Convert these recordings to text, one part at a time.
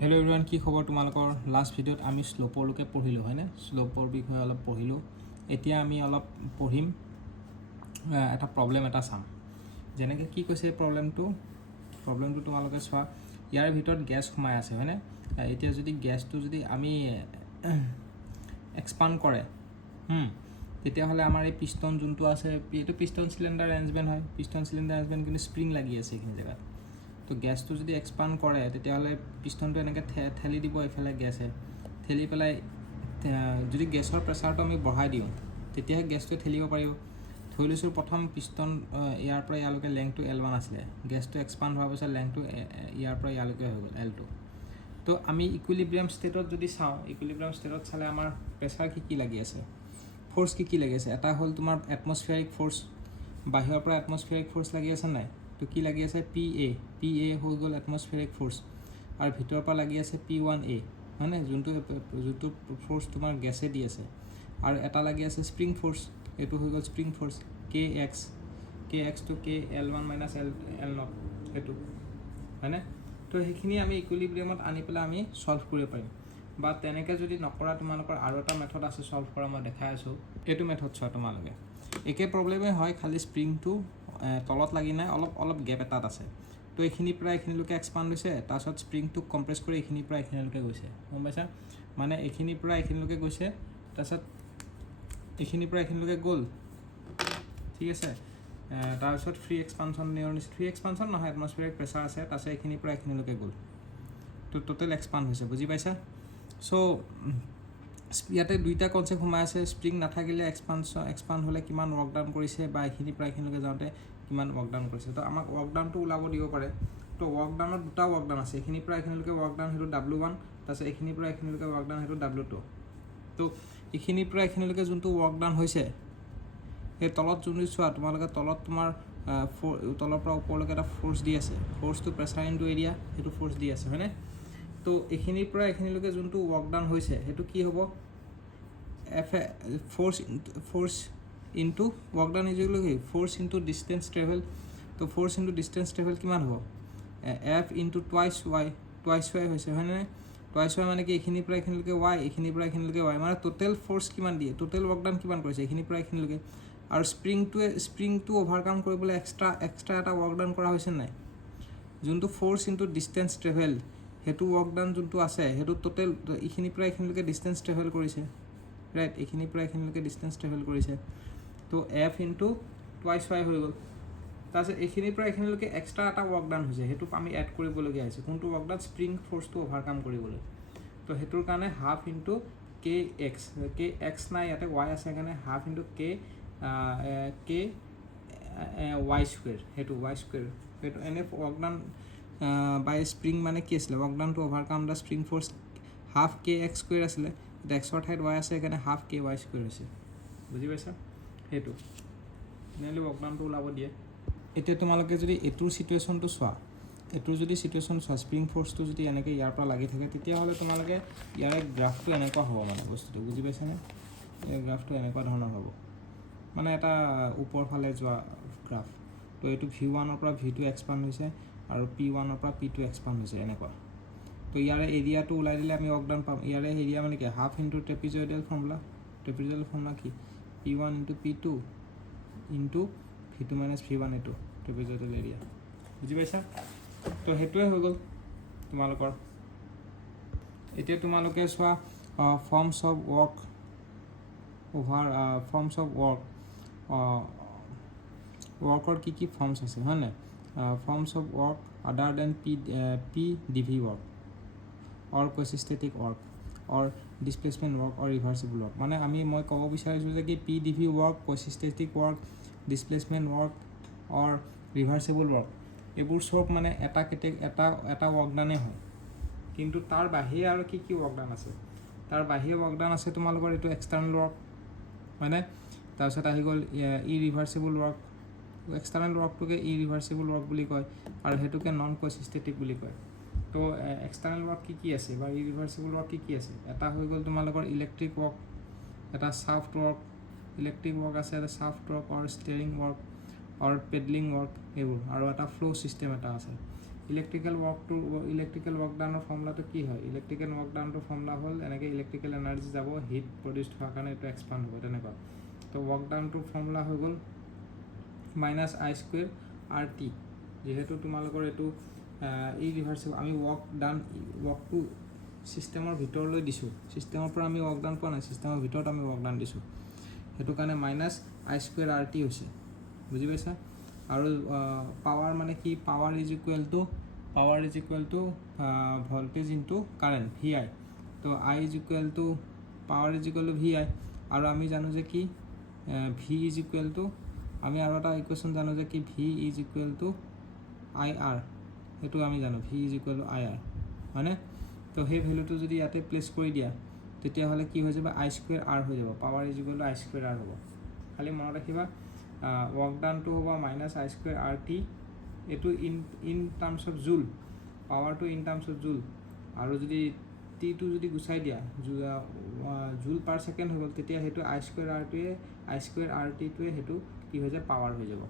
Hello' everyone, কি খবৰ তোমালোকৰ? লাষ্ট ভিডিঅ'ত আমি শ্লোপৰলৈকে পঢ়িলোঁ হয়নে? শ্লোপৰ বিষয়ে অলপ পঢ়িলোঁ। এতিয়া আমি অলপ পঢ়িম এটা প্ৰব্লেম এটা চাম। যেনেকৈ কি কৈছে প্ৰব্লেমটো তোমালোকে চোৱা। ইয়াৰ ভিতৰত গেছ সোমাই আছে হয়নে? এতিয়া যদি গেছটো যদি আমি এক্সপাণ্ড কৰে তেতিয়াহ'লে আমাৰ এই পিষ্টন যোনটো আছে, এইটো পিষ্টন চিলিণ্ডাৰ এৰেঞ্জমেণ্ট হয়। পিষ্টন চিলিণ্ডাৰ এৰেঞ্জমেণ্ট কিন্তু স্প্ৰিং লাগি আছে এইখিনি জেগাত। তো গেছটো যদি এক্সপাণ্ড কৰে তেতিয়াহ'লে পিষ্টনটো এনেকৈ ঠেলি দিব এইফালে গেছে। ঠেলি পেলাই যদি গেছৰ প্ৰেছাৰটো আমি বঢ়াই দিওঁ তেতিয়াহে গেছটোৱে ঠেলিব পাৰিব। ধৰি লৈছোঁ প্ৰথম পিষ্টন ইয়াৰ পৰা ইয়ালৈকে লেংথটো L1 আছিলে। গেছটো এক্সপাণ্ড হোৱাৰ পিছত লেংথটো ইয়াৰ পৰা ইয়ালৈকে হৈ গ'ল L2। তো আমি ইকুইলিব্ৰিয়াম ষ্টেটত যদি চাওঁ, ইকুইলিব্ৰিয়াম ষ্টেটত চালে আমাৰ প্ৰেছাৰ কি লাগি আছে, ফ'ৰ্চ কি লাগি আছে। এটা হ'ল তোমাৰ এটমস্ফিয়াৰিক ফ'ৰ্চ, বাহিৰৰ পৰা এটমস্ফিয়াৰিক ফ'ৰ্চ লাগি আছে নাই? তো কি লাগি আছে? PA হৈ গ'ল এটমস্ফিয়াৰিক ফ'ৰ্চ। আৰু ভিতৰৰ পৰা লাগি আছে P1A হয়নে? যোনটো ফ'ৰ্চ তোমাৰ গেছে দি আছে। আৰু এটা লাগি আছে স্প্ৰিং ফ'ৰ্চ, এইটো হৈ গ'ল স্প্ৰিং ফ'ৰ্চ KXটো L1 - L0 সেইটো হয়নে? তো সেইখিনি আমি ইকুইলিব্ৰিয়ামত আনি পেলাই আমি ছল্ভ কৰিব পাৰিম। বা তেনেকৈ যদি নকৰা, তোমালোকৰ আৰু এটা মেথড আছে ছল্ভ কৰা, মই দেখাই আছোঁ। এইটো মেথড চোৱা তোমালোকে। একে প্ৰব্লেমেই হয়, খালি স্প্ৰিংটো তলত লাগি নাই, অলপ গেপ এটাত আছে। তো এইখিনিৰ পৰা এইখিনিলৈকে এক্সপাণ্ড হৈছে, তাৰপিছত স্প্ৰিংটোক কম্প্ৰেছ কৰি এইখিনিৰ পৰা এইখিনিলৈকে গৈছে, গম পাইছা? মানে এইখিনিৰ পৰা এইখিনিলৈকে গৈছে, তাৰপিছত এইখিনিৰ পৰা এইখিনিলৈকে গ'ল, ঠিক আছে। তাৰপিছত ফ্ৰী এক্সপানশ্যন নহয়, এটমস্ফিয়াৰিক প্ৰেছাৰ আছে, তাৰপিছত এইখিনিৰ পৰা এইখিনিলৈকে গ'ল। তো টোটেল এক্সপাণ্ড হৈছে, বুজি পাইছা? চ' ইয়াতে দুইটা কনচেপ্ট সোমাই আছে। স্প্ৰিং নাথাকিলে এক্সপাণ্ড হ'লে কিমান ৱৰ্ক ডাউন কৰিছে, বা এইখিনিৰ পৰা এইখিনিলৈকে যাওঁতে কিমান ৱৰ্ক ডাউন কৰিছে। তো আমাক ৱৰ্ক ডাউনটো ওলাব দিব পাৰে। তো ৱৰ্ক ডাউনত দুটা ৱৰ্ক ডাউন আছে। এইখিনিৰ পৰা এইখিনিলৈকে ৱৰ্ক ডাউন, সেইটো W1, তাৰপিছত এইখিনিৰ পৰা এইখিনিলৈকে ৱৰ্ক ডাউন, সেইটো W2। তো এইখিনিৰ পৰা এইখিনিলৈকে যোনটো ৱৰ্ক ডাউন হৈছে, সেই তলত যোনটো চোৱা তোমালোকে, তলত তোমাৰ তলৰ পৰা ওপৰলৈকে এটা ফ'ৰ্চ দি আছে। ফ'ৰ্চটো প্ৰেছাৰ ইনটু এৰিয়া, সেইটো ফ'ৰ্চ দি আছে হয়নে? তো এইখিনিৰ পৰা এইখিনিলৈকে যোনটো ৱৰ্ক ডাউন হৈছে, সেইটো কি হ'ব? Force into work done equal কি? Force into distance travel. তো ফ'ৰ্চ ইনটু ডিষ্টেঞ্চ ট্ৰেভেল কিমান হ'ব? F ইনটু টুৱাইচ Y হৈছে হয়নে? টুৱাইচ Y মানে কি? এইখিনিৰ পৰা এইখিনিলৈকে Y, এইখিনিৰ পৰা এইখিনিলৈকে Y, মানে টোটেল ফ'ৰ্চ কিমান দিয়ে, টোটেল ৱৰ্ক ডাউন কিমান কৰিছে এইখিনিৰ পৰা এইখিনিলৈকে। আৰু স্প্ৰিংটো অভাৰকাম কৰিবলৈ এক্সট্ৰা এটা ৱৰ্ক ডাউন কৰা হৈছে নাই? যোনটো ফ'ৰ্চ ইনটু ডিষ্টেঞ্চ ট্ৰেভেল, সেইটো ৱৰ্ক ডাউন যোনটো আছে, সেইটো টোটেল এইখিনিৰ পৰা এইখিনিলৈকে ডিষ্টেঞ্চ ট্ৰেভেল কৰিছে, ৰাইট? এইখিনিৰ পৰা এইখিনিলৈকে ডিষ্টেঞ্চ ট্ৰেভেল কৰিছে। তো F ইনটু টুৱাইচ Y হৈ গ'ল। তাৰপিছত এইখিনিৰ পৰা এইখিনিলৈকে এক্সট্ৰা এটা ৱৰ্ক ডাউন হৈছে, সেইটো আমি এড কৰিবলগীয়া হৈছে। কোনটো ৱৰ্ক ডাউন? স্প্ৰিং ফ'ৰ্চটো অভাৰকাম কৰিবলৈ। তো সেইটোৰ কাৰণে হাফ ইনটু KX নাই, ইয়াতে Y আছে কাৰণে half into K Y square, সেইটো Y স্কুৱেৰ। সেইটো এনে ৱৰ্ক ডাউন বাই স্প্ৰিং মানে কি আছিলে? ৱৰ্ক ডাউনটো overcome the spring force half KX square আছিলে। এতিয়া এক্সৰ ঠাইত Y আছে সেইকাৰণে হাফ KY স্কুৱেৰ হৈছে, বুজি পাইছা? সেইটো এনেহ'লে ৱৰ্ক ডাউনটো ওলাব দিয়ে। এতিয়া তোমালোকে যদি এইটোৰ চিটুৱেশ্যনটো চোৱা, স্প্ৰিং ফ'ৰ্চটো যদি এনেকৈ ইয়াৰ পৰা লাগি থাকে, তেতিয়াহ'লে তোমালোকে ইয়াৰে গ্ৰাফটো এনেকুৱা হ'ব, মানে বস্তুটো বুজি পাইছানে? এই গ্ৰাফটো এনেকুৱা ধৰণৰ হ'ব, মানে এটা ওপৰ ফালে যোৱা গ্ৰাফ। তো এইটো V1 পৰা V2 এক্সপাণ্ড হৈছে, আৰু P1 পৰা P2 এক্সপাণ্ড হৈছে, এনেকুৱা। তো ইয়াৰে এৰিয়াটো ওলাই দিলে আমি ৱৰ্ক ডাউন পাম। ইয়াৰে এৰিয়া মানে কি? হাফ ইনটু ট্ৰেপিজয়েডেল ফৰ্মুলা কি? P1 into P2 into V2 - V1, এইটো ট্ৰেপিজয়েডেল এৰিয়া, বুজি পাইছা? তো সেইটোৱে হৈ গ'ল তোমালোকৰ। এতিয়া তোমালোকে চোৱা ফৰ্মছ অফ ৱৰ্কৰ কি ফৰ্মছ আছে হয় নাই? Forms of work other than PdV work, or quasistatic work, or displacement work, or reversible work. মানে মই ক'ব বিচাৰিছোঁ যে কি PdV work, quasistatic work, displacement work, or reversible work, এইবোৰ চব মানে এটা ৱৰ্ক ডাউনেই হয়। কিন্তু তাৰ বাহিৰে আৰু কি ৱৰ্ক ডাউন আছে? তাৰ বাহিৰে ৱৰ্ক ডাউন আছে তোমালোকৰ এইটো এক্সটাৰ্নেল ৱৰ্ক হয়নে? তাৰপিছত আহি গ'ল irreversible work. External ৱৰ্কটোকে irreversible work বুলি কয়, আৰু সেইটোকে নন কনচিষ্টেটিভ বুলি কয়। তো এক্সটাৰ্নেল ৱৰ্ক কি আছে, বা ইৰিভাৰ্চিবল ৱৰ্ক কি আছে? এটা হৈ গ'ল তোমালোকৰ ইলেক্ট্ৰিক ৱৰ্ক, এটা শ্বাফ্ট ৱৰ্ক, ইলেক্ট্ৰিক ৱৰ্ক আছে, এটা শ্বাফ্ট ৱৰ্ক, অৰ ষ্টেৰিং ৱৰ্ক, অৰ পেডলিং ৱৰ্ক, এইবোৰ। আৰু এটা ফ্ল' ছিষ্টেম এটা আছে। ইলেক্ট্ৰিকেল ৱৰ্ক ডাউনৰ ফৰ্মুলাটো কি হয় ইলেক্ট্ৰিকেল ৱৰ্ক ডাউনটোৰ ফৰ্মুলা হ'ল এনেকৈ ইলেক্ট্ৰিকেল এনাৰ্জি যাব হিট প্ৰডিউচ হোৱাৰ কাৰণে এইটো এক্সপাণ্ড হ'ব তেনেকুৱা তো ৱৰ্ক ডাউনটোৰ ফৰ্মুলা হৈ গ'ল minus I square R T যিহেতু তোমালোকৰ এইটো ইৰিভাৰ্চিবল আমি ৱৰ্কটো ছিষ্টেমৰ ভিতৰলৈ দিছোঁ ছিষ্টেমৰ পৰা আমি ৱৰ্ক ডাউন পোৱা নাই ছিষ্টেমৰ ভিতৰত আমি ৱৰ্ক ডাউন দিছোঁ সেইটো কাৰণে minus I square R T হৈছে বুজি পাইছা আৰু পাৱাৰ মানে কি power is equal to voltage into current V I তো I is equal to power is equal to V I আৰু আমি জানো যে কি ভি ইজ ইকুৱেল টু আমি আৰু এটা ইকুৱেশ্যন জানো যে কি V is equal two I R সেইটো আমি জানো V is equal two I R হয়নে তো সেই ভেলুটো যদি ইয়াতে প্লেচ কৰি দিয়া তেতিয়াহ'লে কি হৈ যাব আই স্কুৱেৰ আৰ হৈ যাব power is equal two I square R হ'ব খালি মনত ৰাখিবা ৱৰ্ক ডাউনটো হ'ব minus I square R T এইটো ইন টাৰ্মছ অফ জুল পাৱাৰটো ইন টাৰ্মছ অফ জুল আৰু যদি টিটো যদি গুচাই দিয়া জুল পাৰ ছেকেণ্ড হৈ গ'ল তেতিয়া সেইটো আই স্কুৱেৰ আৰ টিটোৱে সেইটো কি হৈ যায় পাৱাৰ হৈ যাব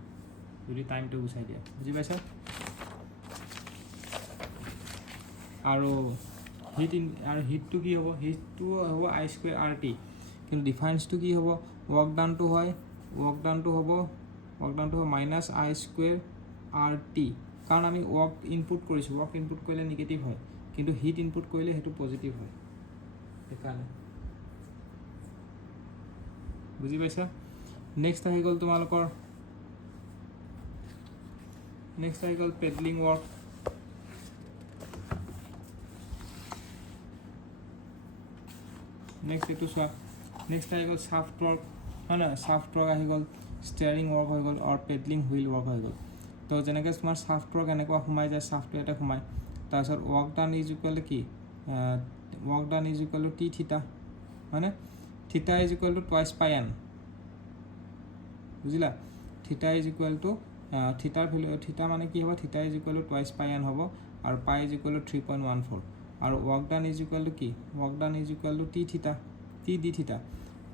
যদি টাইমটো গুচাই দিয়া বুজি পাইছা আৰু হিটটো কি হ'ব হিটটো হ'ব আই স্কুৱেৰ আৰ টি কিন্তু ডিফাৰেঞ্চটো কি হ'ব ৱৰ্ক ডাউনটো হ'ব minus I square R T কাৰণ আমি ৱৰ্ক ইনপুট কৰিছোঁ ৱৰ্ক ইনপুট কৰিলে নিগেটিভ হয় কিন্তু হিট ইনপুট কৰিলে সেইটো পজিটিভ হয় সেইকাৰণে বুজি পাইছা নেক্সট আহি গ'ল তোমালোকৰ পেডলিং ৱৰ্ক নেক্সট এইটো চোৱা নেক্সট আহি গ'ল শ্বাফ্ট ৱৰ্ক হয় নহয় শ্বাফ্ট ৱৰ্ক আহি গ'ল ষ্টেয়াৰিং ৱৰ্ক হৈ গ'ল আৰু পেডলিং হুইল ৱৰ্ক হৈ গ'ল তো যেনেকৈ তোমাৰ শ্বাফ্ট ৱৰ্ক এনেকুৱা সোমাই যায় শ্বাফ্টটো ইয়াতে সোমায় তাৰপিছত work done is equal to কি work done is equal to T theta হয়নে theta is equal to twice pi N বুজিলা থিটা ইজ ইকুৱেল টু থিটাৰ ভেলু থিটা মানে কি হ'ব theta is equal to twice pi N হ'ব আৰু pi is equal to 3.14 আৰু work done is equal to কি work done is equal to T D theta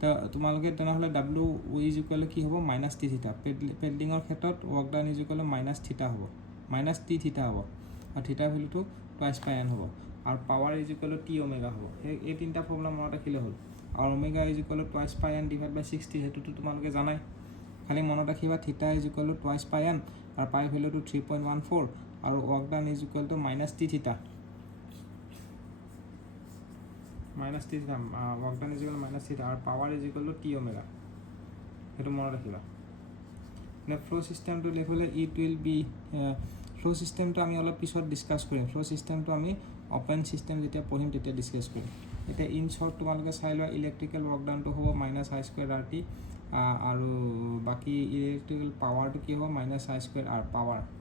তো তোমালোকে তেনেহ'লে ডাব্লিউ ইজ ইকুৱেল টু কি হ'ব মাইনাছ টি থিটা পেডলিঙৰ ক্ষেত্ৰত work done is equal to minus থিটা হ'ব মাইনাছ টি থিটা হ'ব আৰু থিটাৰ ভেলুটো টুৱাইচ পাই এন হ'ব আৰু power is equal to T omega হ'ব এই তিনিটা ফৰ্মুলা মনত ৰাখিলে হ'ল আৰু omega is equal to twice pi N divide বাই 60 সেইটোতো তোমালোকে জানাই খালি মনত ৰাখিবা থিটা is equal to twice pi N আৰু পাই ভেলুটো 3.14 আৰু work done is equal to minus T থিটা মাইনাছ টি থিটা work done is equal to minus থিটা আৰু power is equal to T omega সেইটো মনত ৰাখিবা নে ফ্ল' ছিষ্টেমটো লিখিলে ইট উইল বি ফ্ল' ছিষ্টেমটো আমি অলপ পিছত ডিছকাছ কৰিম ফ্ল' ছিষ্টেমটো আমি অ'পেন ছিষ্টেম যেতিয়া পঢ়িম তেতিয়া ডিছকাছ কৰিম এতিয়া ইন শ্বৰ্ট তোমালোকে চাই লোৱা ইলেক্ট্ৰিকেল ৱৰ্ক ডাউনটো হ'ব minus I square R T আৰু বাকী ইলেক্ট্ৰিকেল পাৱাৰটো কি হ'ব মাইনাছ আই স্কুৱেৰ আৰ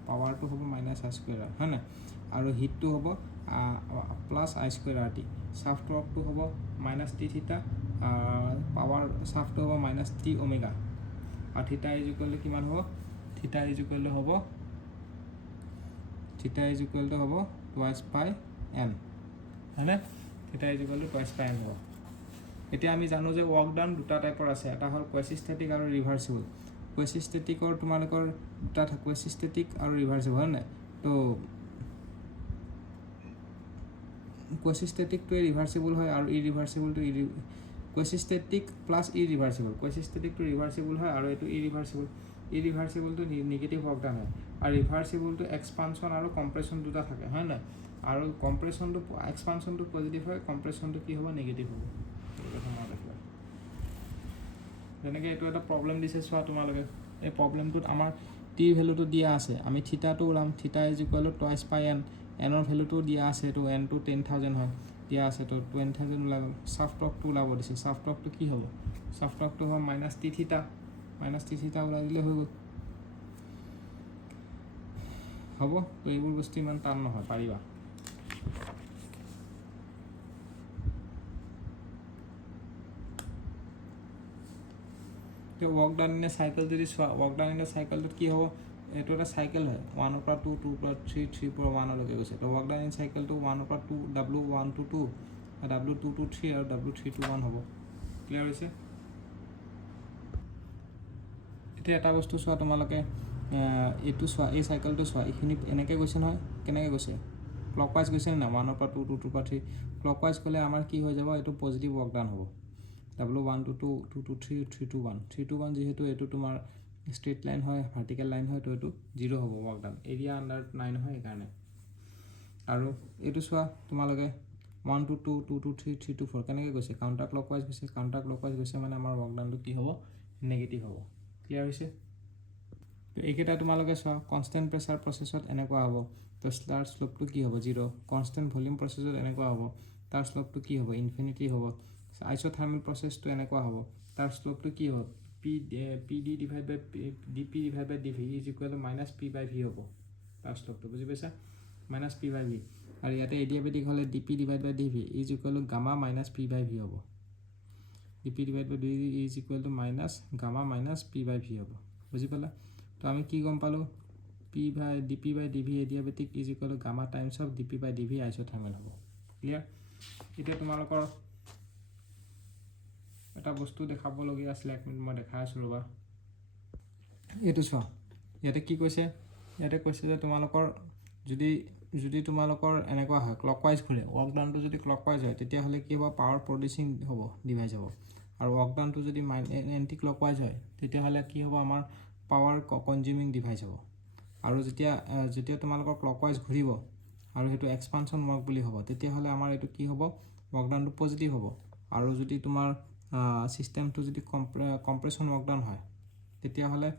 পাৱাৰটো হ'ব মাইনাছ আই স্কুৱেৰ আৰ হয় নাই আৰু হিটটো হ'ব প্লাছ আই স্কুৱেৰ আৰ টি শ্বাফ্ট ৱৰ্কটো হ'ব মাইনাছ টি থিটা পাৱাৰ শ্বাফ্টটো হ'ব মাইনাছ টি ওমেগা আৰু থিটা ইজ ইকুৱেল টু কিমান হ'ব থিটা ইজ ইকুৱেল টু হ'ব টুৱাইচ পাই এন হয়নে theta is equal to twice pi N হ'ব এতিয়া আমি জানো যে ৱৰ্ক ডাউন দুটা টাইপৰ আছে এটা হ'ল কুৱেচিষ্টেটিক আৰু ৰিভাৰ্চিবল কুৱেচিষ্টেটিকৰ তোমালোকৰ দুটা কুৱেচিষ্টেটিক আৰু ৰিভাৰ্চিবল হয় নাই তো কুৱেচিষ্টেটিকটোৱে ৰিভাৰ্চিবল হয় আৰু ইৰিভাৰ্চিবলটো কুৱেচিষ্টেটিক প্লাছ ইৰিভাৰ্চিবল কুৱেচিষ্টেটিকটো ৰিভাৰ্চিবল হয় আৰু এইটো ইৰিভাৰ্চিবলটো নিগেটিভ ৱৰ্ক ডাউন হয় আৰু ৰিভাৰ্চিবলটো এক্সপানশ্যন আৰু কম্প্ৰেশ্যন দুটা থাকে হয় নাই আৰু এক্সপানশ্যনটো পজিটিভ হয় কম্প্ৰেশ্যনটো কি হ'ব নিগেটিভ হ'ব যেনেকৈ এইটো এটা প্ৰব্লেম দিছে চোৱা তোমালোকে এই প্ৰব্লেমটোত আমাৰ টি ভেলুটো দিয়া আছে আমি থিটাটো ওলাম থিটা is equal to twice pi N এনৰ ভেলুটো দিয়া আছে এইটো এনটো 10,000 হয় দিয়া আছে তো 20,000 ওলাব শ্বাফ্ট ৱৰ্কটো ওলাব দিছে শ্বাফ্ট ৱৰ্কটো কি হ'ব শ্বাফ্ট ৱৰ্কটো হ'ব মাইনাছ টি থিটা ওলাই দিলে হৈ গ'ল হ'ব তো এইবোৰ বস্তু ইমান টান নহয় পাৰিবা তো work down in a cycle যদি চোৱা ৱৰ্ক ডাউন ইন এ চাইকেলটোত কি হ'ব এইটো এটা চাইকেল হয় 1 পৰা 2 2 পৰা 3 3 পৰা 1 লৈকে গৈছে তো ৱৰ্ক ডাউন ইন চাইকেলটো 1 পৰা 2 W1 to 2 W2 to 3 আৰু W3 to 1 হ'ব ক্লিয়াৰ হৈছে এতিয়া এটা বস্তু চোৱা তোমালোকে এইটো চোৱা এই চাইকেলটো চোৱা এইখিনি এনেকৈ গৈছে নহয় কেনেকৈ গৈছে ক্লকৱাইজ গৈছে না 1 পৰা 2 2 পৰা 3 ক্লকৱাইজ গ'লে আমাৰ কি হৈ যাব এইটো পজিটিভ ৱৰ্ক ডান হ'ব W1 to 2 2 to 3 3 to 1 3 to 1 যেহেতু এইটো তোমাৰ ষ্ট্ৰেইট লাইন হয় ভাৰ্টিকেল লাইন হয় তো এইটো 0 হ'ব ৱৰ্ক ডান এৰিয়া আণ্ডাৰ 9 হয় সেইকাৰণে আৰু এইটো চোৱা তোমালোকে 1 to 2 2 to 3 3 to 4 কেনেকৈ গৈছে কাউণ্টাৰ ক্লকৱাইজ গৈছে মানে আমাৰ ৱৰ্ক ডানটো কি হ'ব নেগেটিভ হ'ব ক্লিয়াৰ হৈছে তো এইকেইটা তোমালোকে চোৱা কনষ্টেণ্ট প্ৰেছাৰ প্ৰচেছত এনেকুৱা হ'ব তো তাৰ শ্লোপটো কি হ'ব 0 কনষ্টেণ্ট ভলিউম প্ৰচেছত এনেকুৱা হ'ব তাৰ শ্লোপটো কি হ'ব ইনফিনিটি হ'ব আইচোথাৰ্মেল প্ৰচেছটো এনেকুৱা হ'ব তাৰ শ্লোপটো কি হ'ব PD divide by DP divide by DV is equal to minus P by V হ'ব তাৰ শ্লোপটো বুজি পাইছা মাইনাছ P বাই V আৰু ইয়াতে এডিয়াবেটিক হ'লে DP divide by DV is equal to gamma minus P by V হ'ব DP divide by DV is equal to minus gamma minus P by V হ'ব বুজি পালা তো আমি কি গম পালোঁ DP by DV adiabatic is equal to gamma times of DP by DV isothermal হ'ব ক্লিয়াৰ এতিয়া তোমালোকৰ এটা বস্তু দেখাবলগীয়া আছিলে 1 মিনিট মই দেখাই আছোঁ ৰ'বা এইটো চোৱা ইয়াতে কি কৈছে ইয়াতে কৈছে যে তোমালোকৰ যদি তোমালোকৰ এনেকুৱা হয় ক্লকৱাইজ ঘূৰে ৱৰ্ক ডাউনটো যদি ক্লকৱাইজ হয় তেতিয়াহ'লে কি হ'ব পাৱাৰ প্ৰডিউচিং হ'ব ডিভাইচ হ'ব আৰু ৱৰ্ক ডাউনটো যদি এণ্টি ক্লকৱাইজ হয় তেতিয়াহ'লে কি হ'ব আমাৰ পাৱাৰ কনজিউমিং ডিভাইচ হ'ব আৰু যেতিয়া তোমালোকৰ ক্লকৱাইজ ঘূৰিব আৰু সেইটো এক্সপানশ্যন ৱৰ্ক বুলি হ'ব তেতিয়াহ'লে আমাৰ এইটো কি হ'ব ৱৰ্ক ডাউনটো পজিটিভ হ'ব আৰু যদি তোমাৰ চিষ্টেমটো যদি কম্প্ৰেশ্যন ৱৰ্ক ডাউন হয় তেতিয়াহ'লে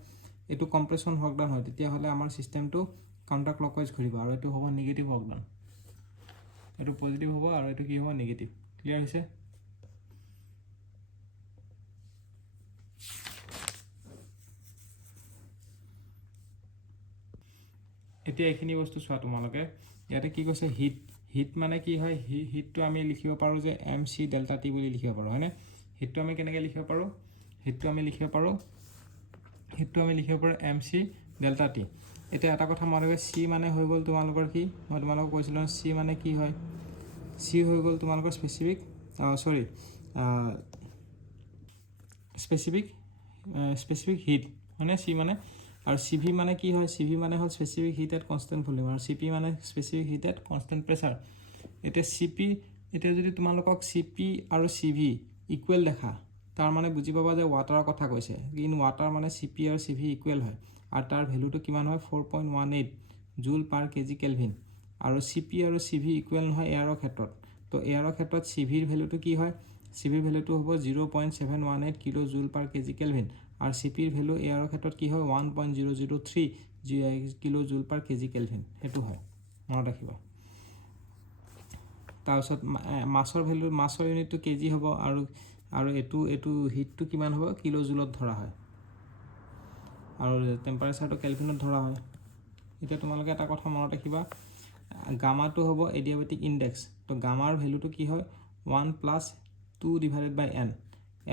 এইটো কম্প্ৰেশ্যন ৱৰ্ক ডাউন হয় তেতিয়াহ'লে আমাৰ চিষ্টেমটো কাউণ্টাৰ ক্লকৱাইজ ঘূৰিব আৰু এইটো হ'ব নিগেটিভ ৱৰ্ক ডাউন এইটো পজিটিভ হ'ব আৰু এইটো কি হ'ব নিগেটিভ ক্লিয়াৰ হৈছে এতিয়া এইখিনি বস্তু চোৱা তোমালোকে ইয়াতে কি কৈছে হিট মানে কি হয় হিটটো আমি লিখিব পাৰোঁ যে MC ডেল্টা T বুলি লিখিব পাৰোঁ হয়নে হিটটো আমি কেনেকৈ লিখিব পাৰোঁ হিটটো আমি লিখিব পাৰোঁ MC ডেল্টা T এতিয়া এটা কথা মনত ৰাখিবা C মানে হৈ গ'ল তোমালোকৰ কি মই তোমালোকক কৈছিলোঁ C মানে কি হয় C হৈ গ'ল তোমালোকৰ স্পেচিফিক হিট হয়নে C মানে আৰু CV মানে কি হয় CV মানে হ'ল specific heat at constant volume আৰু CP মানে specific heat at constant pressure এতিয়া যদি তোমালোকক CP আৰু CV ইকুৱেল দেখা তাৰ মানে বুজি পাবা যে ৱাটাৰৰ কথা কৈছে ইন ৱাটাৰ মানে CP আৰু CV ইকুৱেল হয় আৰু তাৰ ভেলুটো কিমান হয় 4.18 জুল পাৰ কেজি কেলভিন আৰু CP আৰু CV ইকুৱেল নহয় এয়াৰৰ ক্ষেত্ৰত তো এয়াৰৰ ক্ষেত্ৰত CVৰ ভেলুটো কি হয় CVৰ ভেলুটো হ'ব 0.718 কিলো জুল পাৰ কেজি কেলভিন আৰু CPৰ ভেলু এয়াৰৰ ক্ষেত্ৰত কি হয় 1.003 কিলো জুল পাৰ কেজি কেলভিন সেইটো হয় মনত ৰাখিবা তাৰপিছত মাছৰ ইউনিটটো কেজি হ'ব আৰু এইটো হিটটো কিমান হ'ব কিলো জুলত ধৰা হয় আৰু টেম্পাৰেচাৰটো কেলভিনত ধৰা হয় এতিয়া তোমালোকে এটা কথা মনত ৰাখিবা গামাটো হ'ব এডিয়াবেটিক ইণ্ডেক্স তো গামাৰ ভেলুটো কি হয় 1 + 2 ডিভাইডেড বাই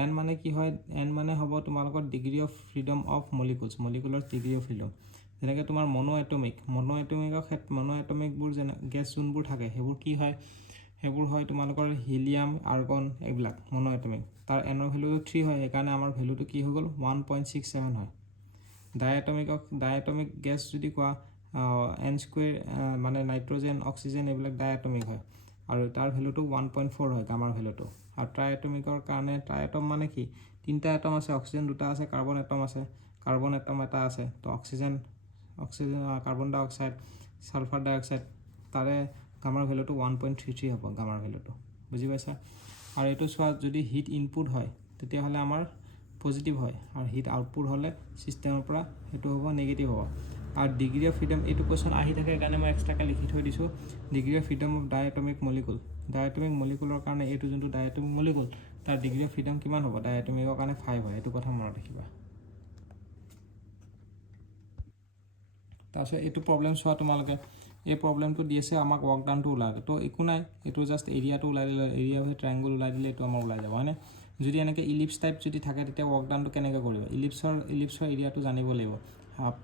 n মানে কি হয় n মানে হ'ব তোমালোকৰ degree of freedom of molecular degree of freedom যেনেকৈ তোমাৰ মনো এটমিকবোৰ যেনে গেছ যোনবোৰ থাকে সেইবোৰ হয় তোমালোকৰ হিলিয়াম আৰ্গন এইবিলাক মনো এটমিক তাৰ এনৰ ভেলুটো 3 হয় সেইকাৰণে আমাৰ ভেলুটো কি হৈ গ'ল 1.67 হয় ডাইএটমিক গেছ যদি কোৱা n² মানে নাইট্ৰজেন অক্সিজেন এইবিলাক ডাইএটমিক হয় আৰু তাৰ ভেলুটো 1.4 হয় গামাৰ ভেলুটো আৰু ট্ৰাইএটমিকৰ কাৰণে ট্ৰাইএটম মানে কি তিনিটা এটম আছে অক্সিজেন দুটা আছে কাৰ্বন এটম এটা আছে তো অক্সিজেন কাৰ্বন ডাই অক্সাইড ছালফাৰ ডাই অক্সাইড তাৰে গামাৰ ভেলুটো 1.33 হ'ব গামাৰ ভেলুটো বুজি পাইছা আৰু এইটো চোৱা যদি হিট ইনপুট হয় তেতিয়াহ'লে আমাৰ পজিটিভ হয় আৰু হিট আউটপুট হ'লে চিষ্টেমৰ পৰা সেইটো হ'ব নেগেটিভ হ'ব আৰু ডিগ্ৰী অফ ফ্ৰীডম এইটো কুৱেশ্যন আহি থাকে সেইকাৰণে মই এক্সট্ৰাকৈ লিখি থৈ দিছোঁ ডিগ্ৰী অফ ফ্ৰীডম অফ ডাইএটমিক মলিকুলৰ কাৰণে এইটো যোনটো ডাইএটমিক মলিকুল তাৰ ডিগ্ৰী অফ ফ্ৰীডম কিমান হ'ব ডাইএটমিকৰ কাৰণে 5 হয় এইটো কথা মনত ৰাখিবা তাৰপিছত এইটো প্ৰব্লেম চোৱা তোমালোকে এই প্ৰব্লেমটো দি আছে আমাক ৱৰ্ক ডাউনটো ওলাই তো একো নাই এইটো জাষ্ট এৰিয়াটো ওলাই দিলে এৰিয়া হৈ ট্ৰাইংগল ওলাই দিলে এইটো আমাৰ ওলাই যাব হয়নে যদি এনেকৈ ইলিপছ টাইপ যদি থাকে তেতিয়া ৱৰ্ক ডাউনটো কেনেকৈ কৰিব ইলিপছৰ এৰিয়াটো জানিব লাগিব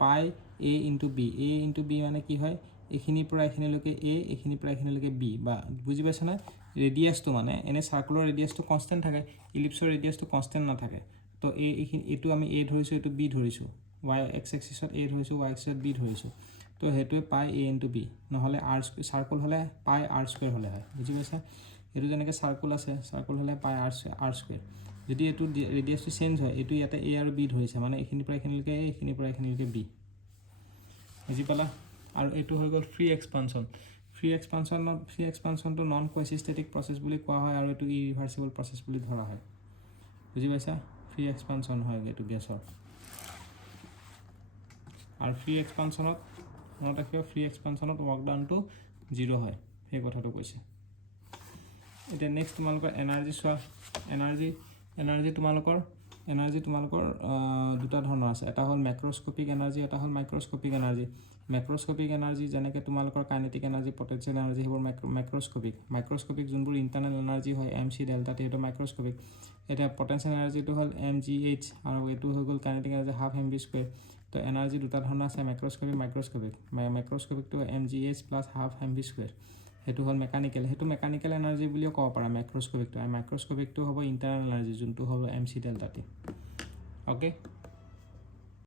পাই A ইনটু বি মানে কি হয় এইখিনিৰ পৰা এইখিনিলৈকে A এইখিনিৰ পৰা এইখিনিলৈকে B বা বুজি পাইছানে ৰেডিয়াছটো মানে এনে চাৰ্কুলাৰ ৰেডিয়াছটো কনষ্টেণ্ট থাকে ইলিপছৰ ৰেডিয়াছটো কনষ্টেণ্ট নাথাকে তো এইটো আমি A ধৰিছোঁ এইটো B ধৰিছোঁ y x এক্সিছত A ধৰিছোঁ y এক্সিছত B ধৰিছোঁ তো সেইটোৱে পাই এ ইনটু বি, নহ'লে আৰ চাৰ্কুল হ'লে পাই আৰ স্কুৱেৰ হ'লে হয়, বুজি পাইছা? এইটো যেনেকৈ চাৰ্কুল আছে, চাৰ্কুল হ'লে পাই আৰ স্কুৱেৰ। যদি এইটো ৰেডিয়াছটো চেঞ্জ হয়, এইটো ইয়াতে এ আৰু বি ধৰিছে, মানে এইখিনিৰ পৰা এইখিনিলৈকে এ, এইখিনিৰ পৰা এইখিনিলৈকে বি, বুজি পালা? আৰু এইটো হৈ গ'ল ফ্ৰী এক্সপানশ্যন। ফ্ৰী এক্সপানশ্যনটো নন কোএচিষ্টেটিক প্ৰচেছ বুলি কোৱা হয়, আৰু এইটো ইৰিভাৰ্চিবল প্ৰচেছ বুলি ধৰা হয়, বুজি পাইছা? ফ্ৰী এক্সপানশ্যন হয় এইটো গেছৰ। আৰু ফ্ৰী এক্সপানশ্যনত মনত ৰাখিব, ফ্ৰী এক্সপানশ্যনত ৱৰ্ক ডাউনটো 0 হয়, সেই কথাটো কৈছে। এতিয়া নেক্সট তোমালোকৰ এনাৰ্জি চোৱা। এনাৰ্জি তোমালোকৰ দুটা ধৰণৰ আছে, এটা হ'ল মেক্ৰস্কপিক এনাৰ্জি, এটা হ'ল মাইক্ৰস্কপিক এনাৰ্জি। মেক্ৰস্কপিক এনাৰ্জি যেনেকৈ তোমালোকৰ কাইনেটিক এনাৰ্জি, পটেনচিয়েল এনাৰ্জি, সেইবোৰ মেক্ৰস্কপিক। মাইক্ৰস্কপিক যোনবোৰ ইণ্টাৰনেল এনাৰ্জি হয় MC ডেল্টা টি, সেইটো মাইক্ৰস্কপিক। এতিয়া পটেনচিয়েল এনাৰ্জিটো হ'ল mgh, আৰু এইটো হৈ গ'ল kinetic energy half mv square. তো এনাৰ্জি দুটা ধৰণৰ আছে, macroscopic মাইক্ৰস্কপিক। মেক্ৰস্কপিকটো mgh plus half mv square, সেইটো হ'ল মেকানিকেল। সেইটো মেকানিকেল এনাৰ্জি বুলিও ক'ব পাৰা মেক্ৰস্কপিকটো। আৰু মাইক্ৰস্কপিকটো হ'ব ইণ্টাৰনেল এনাৰ্জি, যোনটো হ'ব MC ডেল্টা টি। অ'কে।